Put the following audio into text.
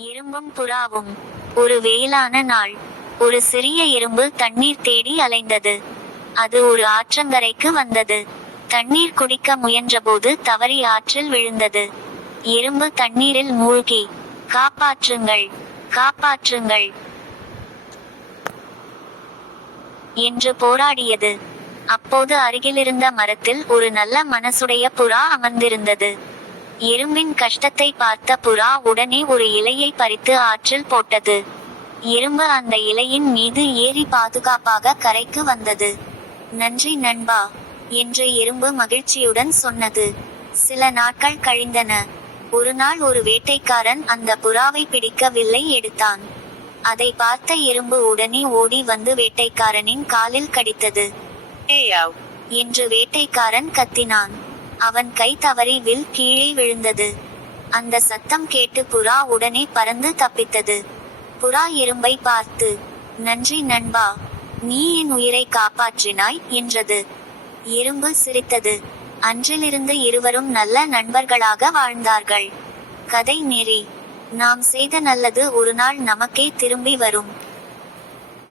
எறும்பும் புறாவும். ஒரு வெயிலான நாள். ஒரு சிறிய எறும்பு தண்ணீர் தேடி அலைந்தது. அது ஒரு ஆற்றங்கரைக்கு வந்தது. தண்ணீர் குடிக்க முயன்றபோது தவறி ஆற்றில் விழுந்தது. எறும்பு தண்ணீரில் மூழ்கி, காப்பாற்றுங்கள், காப்பாற்றுங்கள் என்று போராடியது. அப்போது அருகிலிருந்த மரத்தில் ஒரு நல்ல மனசுடைய புறா அமர்ந்திருந்தது. எறும்பின் கஷ்டத்தை பார்த்த புறா உடனே ஒரு இலையை பறித்து ஆற்றில் போட்டது. எறும்பு அந்த இலையின் மீது ஏறி பாதுகாப்பாக கரைக்கு வந்தது. நன்றி நண்பா என்று எறும்பு மகிழ்ச்சியுடன் சொன்னது. சில நாட்கள் கழிந்தன. ஒரு நாள் ஒரு வேட்டைக்காரன் அந்த புறாவை பிடிக்க வில்லை எடுத்தான். அதை பார்த்த எறும்பு உடனே ஓடி வந்து வேட்டைக்காரனின் காலில் கடித்தது. ஏயாவ் என்று வேட்டைக்காரன் கத்தினான். அவன் கை தவறி வில் கீழே விழுந்தது. அந்த சத்தம் கேட்டு புறா உடனே பறந்து தப்பித்தது. புறா எறும்பை பார்த்து, நன்றி நண்பா, நீ என் உயிரை காப்பாற்றினாய் என்றது. எறும்பு சிரித்தது. அன்றிலிருந்து இருவரும் நல்ல நண்பர்களாக வாழ்ந்தார்கள். கதை நெறி: நாம் செய்த நல்லது ஒரு நாள் நமக்கே திரும்பி வரும்.